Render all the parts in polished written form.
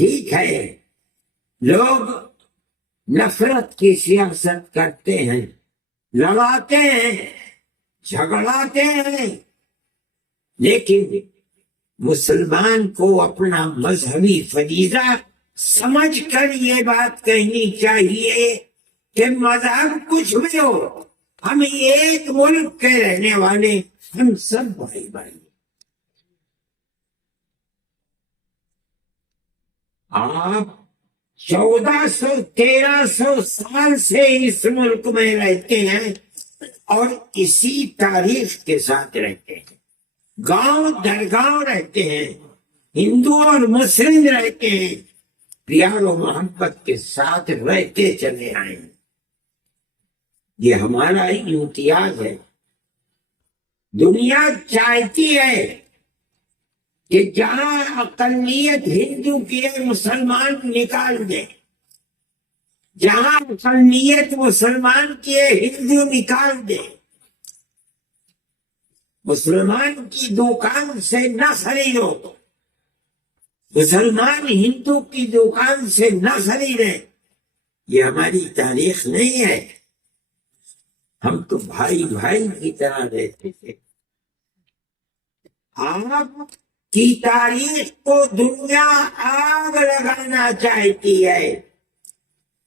ٹھیک ہے، لوگ نفرت کی سیاست کرتے ہیں، لڑاتے ہیں، جھگڑاتے ہیں، لیکن مسلمان کو اپنا مذہبی فریضہ سمجھ کر یہ بات کہنی چاہیے کہ مذہب کچھ بھی ہو، ہم ایک ملک کے رہنے والے، ہم سب بھائی بھائی۔ آپ 1400-1300 سال سے اس ملک میں رہتے ہیں اور اسی تاریخ کے ساتھ رہتے ہیں، گاؤں در گاؤں رہتے ہیں، ہندو اور مسلم رہتے ہیں، پیار و محبت کے ساتھ رہتے چلے آئے ہیں۔ یہ ہمارا امتیاز ہے۔ دنیا چاہتی ہے کہ جہاں اقلیت ہندو کی ہے مسلمان نکال دے، جہاں اقلیت مسلمان کی ہے ہندو نکال دے، مسلمان کی دکان سے نہ خریدو، مسلمان ہندو کی دکان سے نہ خریدے۔ یہ ہماری تاریخ نہیں ہے، ہم تو بھائی بھائی کی طرح رہتے تھے۔ آپ کی تاریخ کو دنیا آگ لگانا چاہتی ہے۔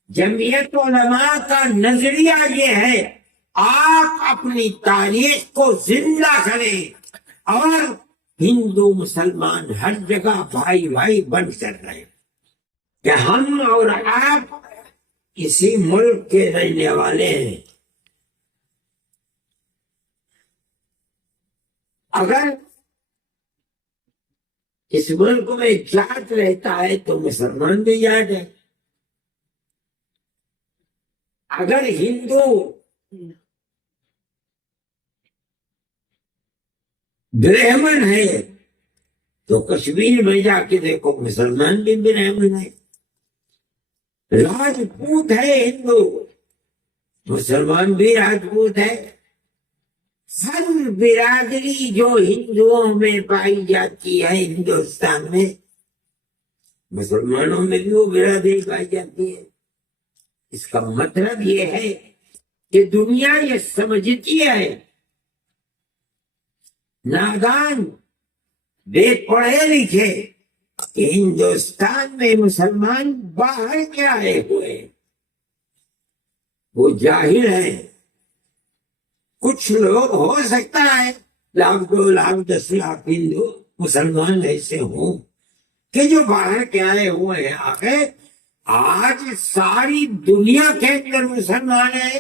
جمعیت علماء کا نظریہ یہ ہے، آپ اپنی تاریخ کو زندہ کریں اور ہندو مسلمان ہر جگہ بھائی بھائی بن کر رہے کہ ہم اور آپ اسی ملک کے رہنے والے ہیں۔ اگر اس ملک میں جاٹ رہتا ہے تو مسلمان بھی جاٹ ہے، اگر ہندو برہمن ہے تو کشمیر میں جا کے دیکھو مسلمان بھی برہمن ہے، راجپوت ہے ہندو، مسلمان بھی راجپوت ہے۔ ہر برادری جو ہندوؤں میں پائی جاتی ہے ہندوستان میں، مسلمانوں میں بھی وہ برادری پائی جاتی ہے۔ اس کا مطلب یہ ہے کہ دنیا یہ سمجھتی ہے، نادان بے پڑھے لکھے کہ ہندوستان میں مسلمان باہر کے آئے ہوئے، وہ جاہل ہیں۔ کچھ لوگ ہو سکتا ہے 1,00,000 2,00,000 10,00,000 ہندو مسلمان ایسے ہوں کہ جو باہر کے آئے ہوئے ہیں۔ آگے آج ساری دنیا کے اندر مسلمان ہیں،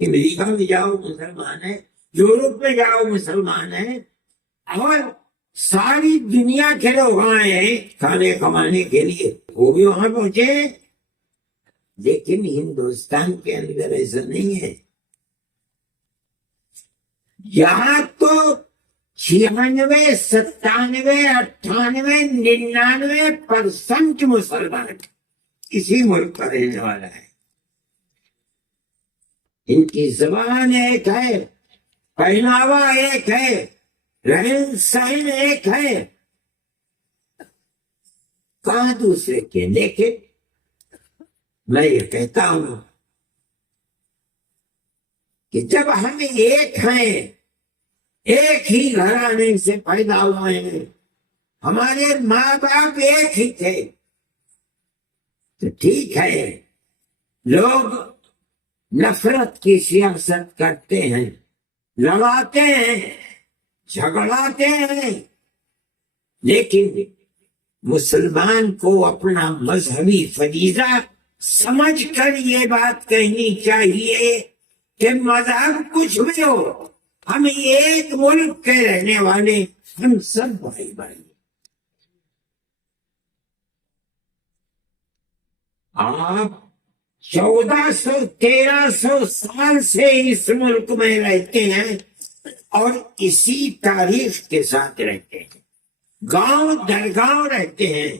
امریکہ میں جاؤ مسلمان ہے، یورپ میں جاؤ مسلمان ہے، اور ساری دنیا کے لوگ آئے ہیں کھانے کمانے کے لیے، وہ بھی وہاں پہنچے۔ لیکن ہندوستان کے اندر ایسا نہیں ہے، یہاں تو 96 97 98 99% مسلمان اسی ملک کا رہنے والا ہے۔ ان کی زبان ایک ہے، پہناوا ایک ہے، رہن سہن ایک ہے، کہاں دوسرے کے؟ لیکن میں یہ کہتا ہوں کہ جب ہم ایک ہیں، ایک ہی گھرانے سے پیدا ہوئے ہیں، ہمارے ماں باپ ایک ہی تھے، تو ٹھیک ہے، لوگ نفرت کی سیاست کرتے ہیں، لڑاتے ہیں، جھگڑاتے ہیں، لیکن مسلمان کو اپنا مذہبی فریضہ سمجھ کر یہ بات کہنی چاہیے کہ مذہب کچھ بھی ہو، ہم ایک ملک کے رہنے والے، ہم سب بھائی بھائی۔ آپ 1400-1300 سال سے اس ملک میں رہتے ہیں اور اسی تاریخ کے ساتھ رہتے ہیں، گاؤں در گاؤں رہتے ہیں،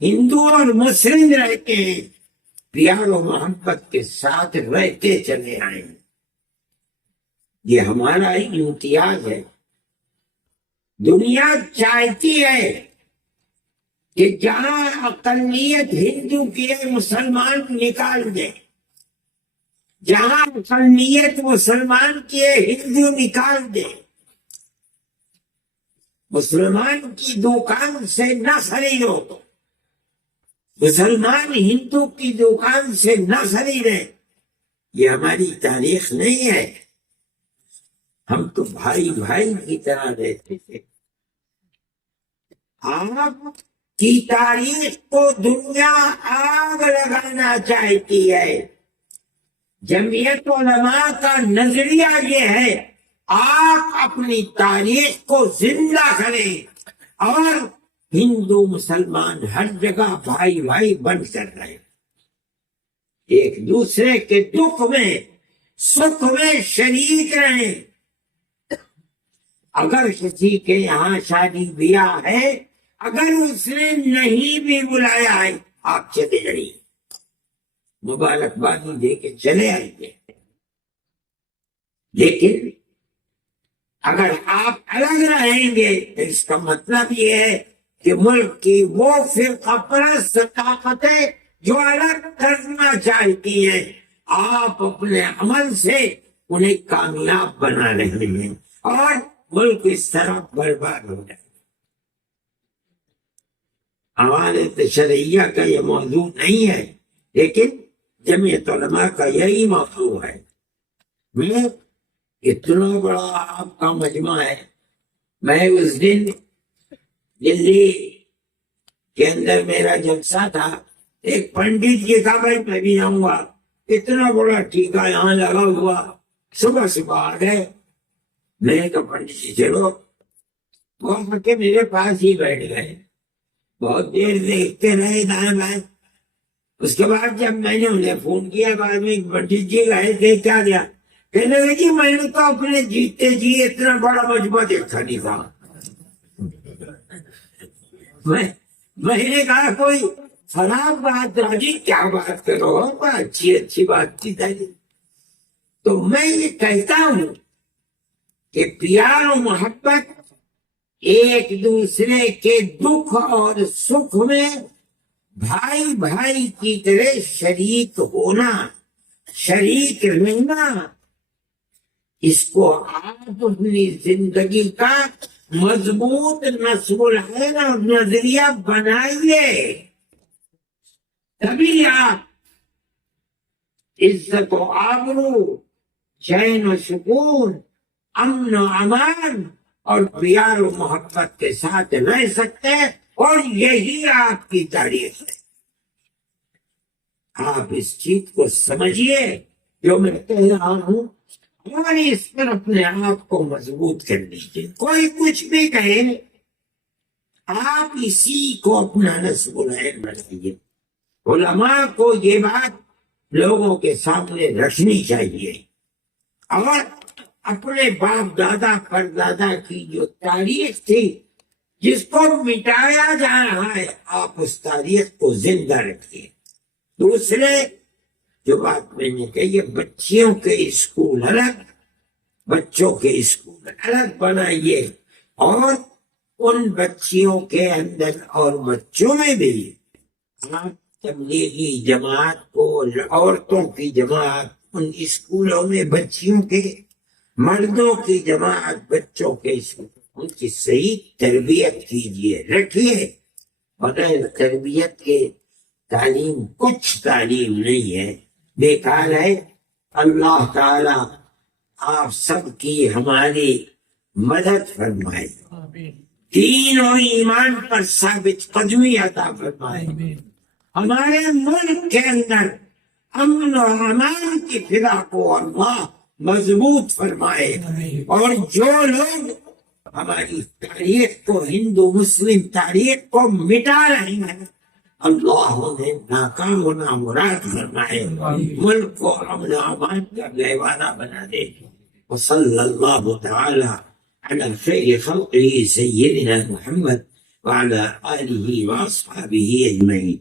ہندو اور مسلم رہتے ہیں، پیار و محبت کے ساتھ رہتے چلے آئے ہیں۔ یہ ہمارا امتیاز ہے۔ دنیا چاہتی ہے کہ جہاں اقلیت ہندو کی ہے مسلمان نکال دے، جہاں اقلیت مسلمان کی ہے ہندو نکال دے، مسلمان کی دکان سے نہ خریدو، مسلمان ہندو کی دکان سے نہ خریدے، یہ ہماری تاریخ نہیں ہے۔ ہم تو بھائی بھائی کی طرح رہتے تھے۔ آپ کی تاریخ کو دنیا آگ لگانا چاہتی ہے۔ جمعیت علماء کا نظریہ یہ ہے آپ اپنی تاریخ کو زندہ کریں اور ہندو مسلمان ہر جگہ بھائی بھائی بن کر رہے، ایک دوسرے کے دکھ میں سکھ میں شریک رہیں۔ اگر کسی کے یہاں شادی بیاہ ہے، اگر اس نے نہیں بھی بلایا ہے، آپ چلے جائیے، مبارکبادی دے کے چلے آئیے۔ لیکن اگر آپ الگ رہیں گے تو اس کا مطلب یہ ہے کہ ملک کی وہ فرقہ پرست طاقتیں جو الگ کرنا چاہتی ہیں، آپ اپنے عمل سے انہیں کامیاب بنا رہے ہیں اور ملک اس طرح برباد ہو جائے۔ ہمارے تشریعہ کا یہ موضوع نہیں ہے، لیکن جمعیت علماء کا یہی موضوع ہے۔ میں اتنا بڑا آپ کا مجمع ہے، میں اس دن دلی کے اندر میرا جلسہ تھا، ایک پنڈت جی کا بھائی میں بھی آؤں گا، اتنا بڑا ٹیکا یہاں لگا ہوا، صبح صبح آ گئے۔ میں نے کہا پنڈت جی چلو، وہ آ کے میرے پاس ہی بیٹھ گئے، بہت دیر دیکھتے رہے دائیں بائیں۔ اس کے بعد جب میں نے انہیں فون کیا بعد میں، پنڈت جی گئے تھے کیا دیا؟ کہنے لگے جی میں نے تو اپنے جیتے جی اتنا بڑا مجمع دیکھا نہیں تھا۔ میں نے کہا کوئی خراب بات راجی کیا بات کرو، اچھی اچھی بات کی تھی۔ تو میں یہ کہتا ہوں کہ پیار و محبت، ایک دوسرے کے دکھ اور سکھ میں بھائی بھائی کی طرح شریک ہونا، شریک رہنا، اس کو آپ اپنی زندگی کا مضبوط نصب العین اور نظریہ بنائیے، تبھی آپ عزت و آبرو، چین و سکون، امن و امان اور پیار و محبت کے ساتھ رہ سکتے ہیں، اور یہی آپ کی تاریخ ہے۔ آپ اس چیز کو سمجھیے جو میں کہہ رہا ہوں، اور اس پر اپنے آپ کو مضبوط کر لیجیے۔ کوئی کچھ بھی کہے، آپ اسی کو اپنا نصب العین بنائیے۔ علماء کو یہ بات لوگوں کے سامنے رکھنی چاہیے، اور اپنے باپ دادا پردادا کی جو تاریخ تھی جس کو مٹایا جا رہا ہے، آپ اس تاریخ کو زندہ رکھیے۔ دوسرے جو بات میں نے کہی ہے، بچیوں کے اسکول الگ، بچوں کے اسکول الگ بنائیے، اور ان بچیوں کے اندر اور بچوں میں بھی آپ تبلیغی جماعت کو، عورتوں کی جماعت ان اسکولوں میں، بچیوں کے، مردوں کی جماعت بچوں کے اسکول، ان کی صحیح تربیت کیجیے، رکھیے۔ بغیر تربیت کے تعلیم کچھ تعلیم نہیں ہے، بیکار ہے۔ اللہ تعالی آپ سب کی ہماری مدد فرمائے، دین و ایمان پر ثابت قدمی عطا فرمائے، ہمارے ملک کے اندر امن و امان کی فضا کو اللہ مضبوط فرمائے، اور جو لوگ ہماری تاریخ کو، ہندو مسلم تاریخ کو مٹا رہے ہیں، اللہ انہیں ناکام و نامراد فرمائے، ملک کو امن و امان کا گہوارہ بنا دے۔ وصلی اللہ تعالی علی خیر خلقہ سیدنا محمد وعلی آلہ واصحابہ اجمعین۔